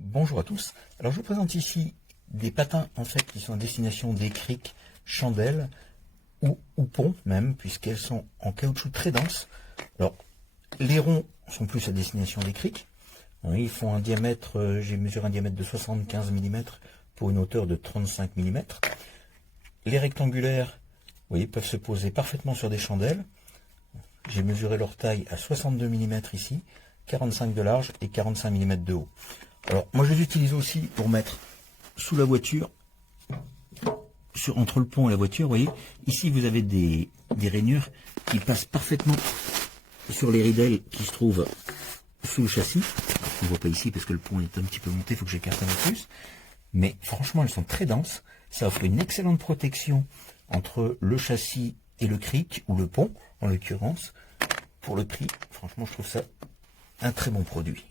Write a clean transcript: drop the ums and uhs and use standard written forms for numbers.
Bonjour à tous. Alors je vous présente ici des patins en fait qui sont à destination des criques, chandelles ou ponts même, puisqu'elles sont en caoutchouc très dense. Alors les ronds sont plus à destination des criques. Oui, ils font un diamètre, j'ai mesuré un diamètre de 75 mm pour une hauteur de 35 mm. Les rectangulaires, vous voyez, peuvent se poser parfaitement sur des chandelles. J'ai mesuré leur taille à 62 mm ici, 45 de large et 45 mm de haut. Alors moi je les utilise aussi pour mettre sous la voiture, entre le pont et la voiture, vous voyez. Ici vous avez des rainures qui passent parfaitement sur les ridelles qui se trouvent sous le châssis. On ne voit pas ici parce que le pont est un petit peu monté, il faut que j'écarte un peu plus. Mais franchement elles sont très denses, ça offre une excellente protection entre le châssis et le cric, ou le pont en l'occurrence. Pour le prix, franchement je trouve ça un très bon produit.